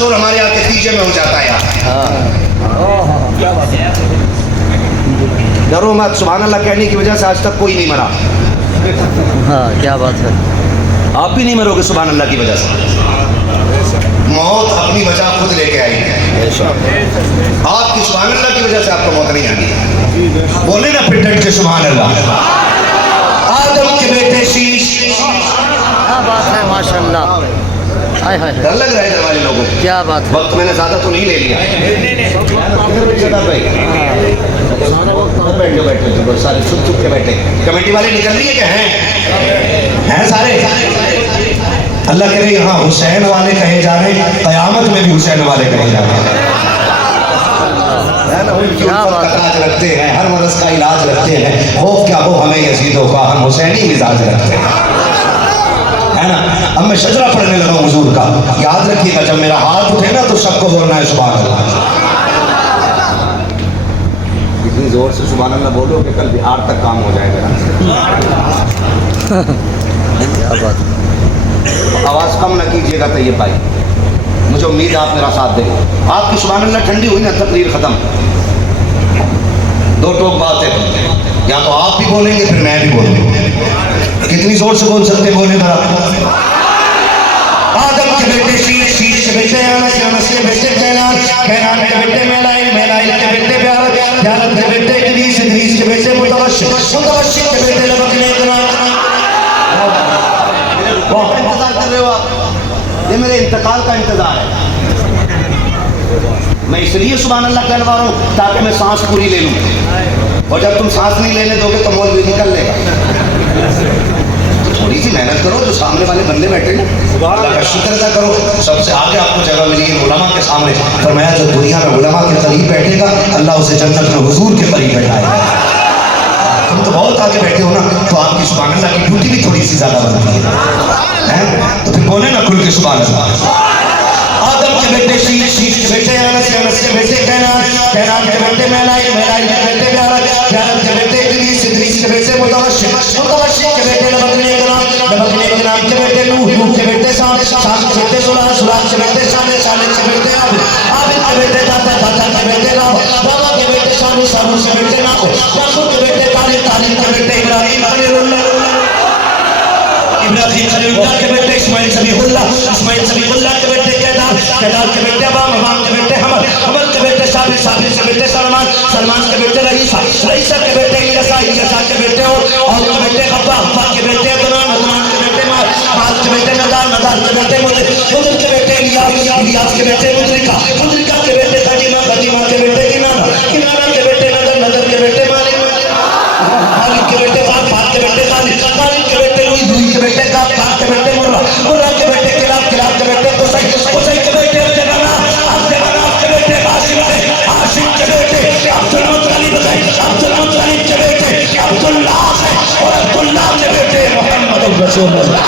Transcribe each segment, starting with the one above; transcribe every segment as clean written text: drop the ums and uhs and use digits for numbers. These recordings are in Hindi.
शोर हमारे यहाँ के तीजे में हो जाता है यार। डरो मत, सुभान अल्लाह कहने की वजह से आज तक कोई नहीं मरा। हाँ क्या बात है। आप भी नहीं मरोगे सुभान अल्लाह की वजह से। मौत अपनी वजह खुद लेके आई है। आपकी सुभान अल्लाह की वजह से आपको मौत नहीं आनी। बोले ना फिर डट के सुभान अल्लाह। आदम के बेटे शीश। क्या बात है माशाल्लाह। हाय हाय डर लग रहा है इधर वाले लोगों को। क्या बात है। वक्त मैंने ज्यादा तो नहीं ले लिया। बैठे सारे छुप छुप के बैठे। कमेटी वाले निकल रही है क्या? हैं सारे। अल्लाह कह रहे यहाँ हुसैन वाले कहे जा रहे हैं, कयामत में भी हुसैन वाले कहे जा रहे हैं। इलाज रखते हैं, हर मरज का इलाज रखते हैं। खौफ क्या हो हमें यजीदों का, हम हुसैनी मिजाज रखते हैं, है ना। अब मैं शजरा पढ़ने लगा हुजूर का। याद रखिएगा जब मेरा हाथ उठे ना तो सबको बोलना है सुभान अल्लाह। इतनी जोर से सुभान अल्लाह बोलो कि कल बिहार तक काम हो जाएगा। क्या बात। आवाज़ कम ना कीजिएगा तैयब भाई, मुझे उम्मीद है आप मेरा साथ देंगे। आपकी सुभान अल्लाह ठंडी हुई ना, तकरीर ख़त्म। दो टोक बात है, या तो आप भी बोलेंगे फिर मैं भी बोलूँगा। कितनी जोर से बोल सकते बोले ना। आदम के बेटे शीश, शीश के बेटे अनस, अनस के बेटे कैनान, कैनान के बेटे मेलाइल, मेलाइल के बेटे प्यारत, प्यारत के बेटे इदरीस, इदरीस के बेटे मुतवश्शिर, मुतवश्शिर के बेटे लबकने बहुत इंतजार कर रहे हो आप। ये मेरे इंतकाल का इंतजार है। मैं इसलिए सुभान अल्लाह कहलवा रहा हूँ ताकि मैं सांस पूरी ले लूँ, और जब तुम सांस नहीं लेने दोगे तो मौलवी निकल लेगा। तो थोड़ी सी मेहनत करो, जो सामने वाले बंदे बैठे ना अल्लाह का शुक्र अदा करो। सबसे आगे आपको जगह मिली है उलमा के सामने। फरमाया जो दुनिया में उलमा के करीब बैठेगा अल्लाह उसे जन्नत में हुजूर के करीब बैठाएगा। तुम तो बहुत आगे बैठे हो ना, तो आपकी सुभान अल्लाह की ड्यूटी भी थोड़ी सी ज्यादा बनती है। तो फिर बोले ना खुल के सुभान अल्लाह। आदम के बेटे शीश, शीश के बेटे अनस, अनस के बेटे कैनान, कैनान के बेटे मेलाइल, मेलाइल के बेटे प्यारत, प्यारत के बेटे इदरीस, इदरीस के बेटे मुतवश्शिर, मुतवश्शिर के बेटे लबकने के बेटे नूह, नूह के बेटे शाम, शाम के बेटे सुलाह, सुलाह के बेटे शाले, शाले के बेटे आबिद, आबिद के बेटे दाता, दाता के बेटे राव, रावा के बेटे शामू, शामू के बेटे नाखुद, नाखुद के बेटे तालिब, तालिब के बेटे इब्राहिम खलीलुल्लाह, इब्राहिम खलीलुल्लाह के बेटे इस्माइल समीउल्लाह, इस्माइल समीउल्लाह के बेटे केदार, केदार के बेटे अबाम, अबाम के बेटे हमद, हमद के बेटे साबिर, साबिर के बेटे सलमान, सलमान के बेटे रईसा, रईसा के बेटे इलियासा, इलियासा के बेटे और के बेटे अब्बा, अब्बा के बेटे अदनान, अदनान के बेटे माल, माल के बेटे नदार, नदार के बेटे मुदर, मुदर के बेटे इलियास, इलियास के बेटे मुदरिका, मुदरिका के बेटे खदीमा, खदीमा के बेटे किनाना, किनाना के बेटे नदर, नदर के बेटे मालिक, मालिक के बेटे फात, फात के बेटे तालिब, तालिब के बेटे लुई, लुई के बेटे काब, काब के बेटे मुर्रा, मुर्रा के बेटे किलाब, किलाब के बेटे कुसै, कुसै के बेटे अब्दुल्लाह, अब्दुल्लाह के बेटे हाशिम, हाशिम के बेटे अब्दुल मुत्तलिब, अब्दुल मुत्तलिब के बेटे अब्दुल्लाह और अब्दुल्लाह के बेटे मोहम्मद रसूलुल्लाह।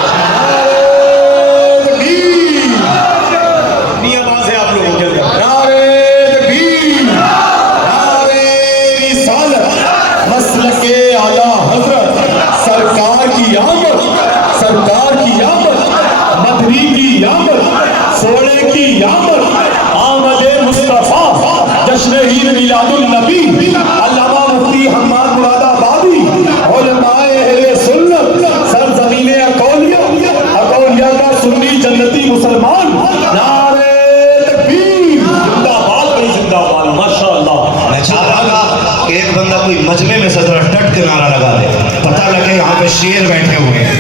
मजमे में सदर डट के नारा लगा दे, पता लगे यहाँ पे शेर बैठे हुए हैं।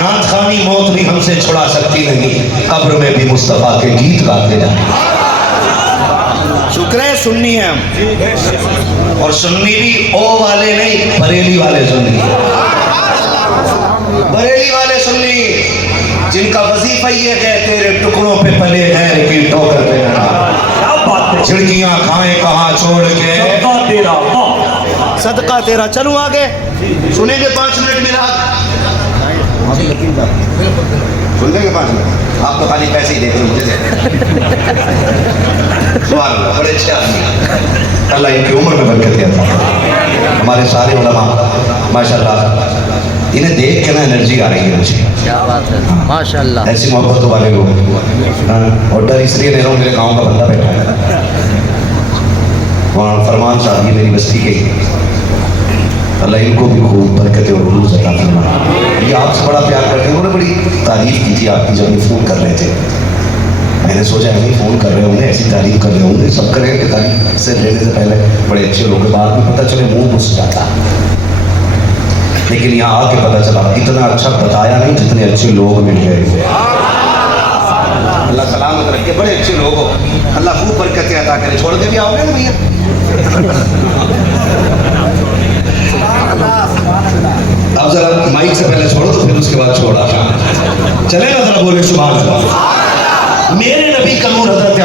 नाथखानी मौत भी हमसे छुड़ा सकती नहीं, कब्र में भी मुस्तफा के गीत गाते जाए। शुक्र है सुन्नी है हम, और सुन्नी भी ओ वाले नहीं, बरेली वाले सुन्नी, बरेली वाले सुन्नी जिनका वजीफा ये है तेरे टुकड़ों पे पले हैं की ठोकर पे झिड़कियां खाएं कहाँ छोड़ के सदका तेरा। चलूं आगे, सुनेंगे 5 मिनट मिला, सुन लेंगे 5 मिनट। आप तो खाली पैसे ही देख रहे सुभान अल्लाह, बड़े अच्छे आदमी, अल्लाह इनकी उम्र में बरकत देता। हमारे सारे उलमा माशाल्लाह, इन्हें देख के ना एनर्जी आ रही है मुझे। क्या बात है, माशाल्लाह। ऐसी मोहब्बत वाले लोग, हाँ, और डर इसलिए ले रहा हूँ, मेरे गाँव का बंदा बैठा है वहाँ, फरमान साहब, ये मेरी बस्ती के, अल्लाह इनको भी खूब बरकत और रूज़ अता फरमाए। ये आपसे बड़ा प्यार करते हैं, उन्होंने बड़ी तारीफ की थी आपकी जब ये फ़ोन कर रहे थे। मैंने सोचा नहीं फ़ोन कर रहे होंगे, ऐसी तारीफ कर रहे होंगे, सब करेंगे तारीफ से लेने से पहले बड़े अच्छे लोग, बाद में पता चले मुँह घुस जाता, लेकिन यहाँ आके पता चला इतना अच्छा बताया नहीं जितने अच्छे लोग मिल गए। अल्लाह सलामत रखे, बड़े अच्छे लोग हो, अल्लाह खूब बरकतें अता करे। छोड़ के भी आओगे ना भैया? अब जरा माइक से पहले छोड़ो तो फिर उसके बाद छोड़ा चलेगा, जरा बोले सुभान अल्लाह। मेरे नबी का नूर हज़रत